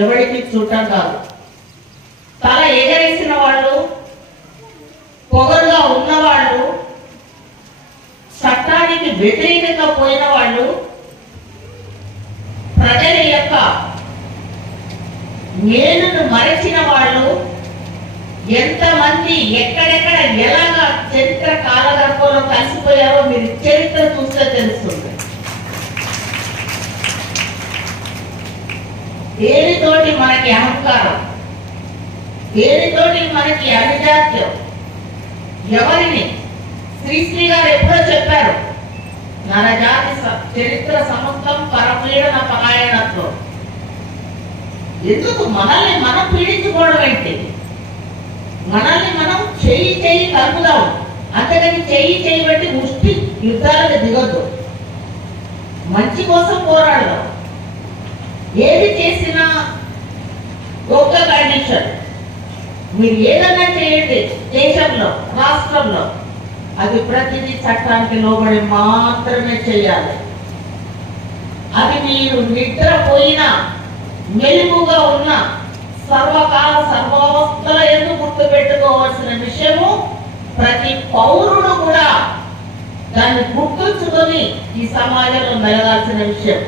ఎవరికి చూడటం కాదు. తల ఎగరేసిన వాళ్ళు, పొగరుగా ఉన్నవాళ్ళు, చట్టానికి వ్యతిరేకంగా పోయిన వాళ్ళు, ప్రజల యొక్క మేలును మరచిన వాళ్ళు ఎంతమంది ఎక్కడెక్కడ ఎలాగా చరిత్ర కాలగర్భంలో కలిసిపోయారో మీరు చరిత్ర చూస్తే తెలుస్తుంది. దేనితోటి మనకి అహంకారం, దేనితోటి మనకి అభిజాత్యం, ఎవరిని శ్రీశ్రీ గారు ఎప్పుడో చెప్పారు, నరజాతి చరిత్ర సమస్తం పరపీడన పరాయణత్వం. ఎందుకు మనల్ని మనం పీడించుకోవడం ఏంటి? మనల్ని మనం చెయ్యి కలుపుదాం, అంతకని చెయ్యి బట్టి ముష్టి యుద్ధాలకు దిగొద్దు. మంచి కోసం పోరాడదాం. ఏది చేసినా ఒక్క కండిషన్, మీరు ఏదన్నా చేయండి దేశంలో, రాష్ట్రంలో, అది ప్రతిదీ చట్టానికి లోబడి మాత్రమే చేయాలి. అది మీరు నిద్రపోయినా మెలుగుగా ఉన్న సర్వకాల సర్వావస్థల ఎందుకు గుర్తు పెట్టుకోవాల్సిన విషయము. ప్రతి పౌరుడు కూడా దాన్ని గుర్తుంచుకొని ఈ సమాజంలో మెలగాల్సిన విషయం.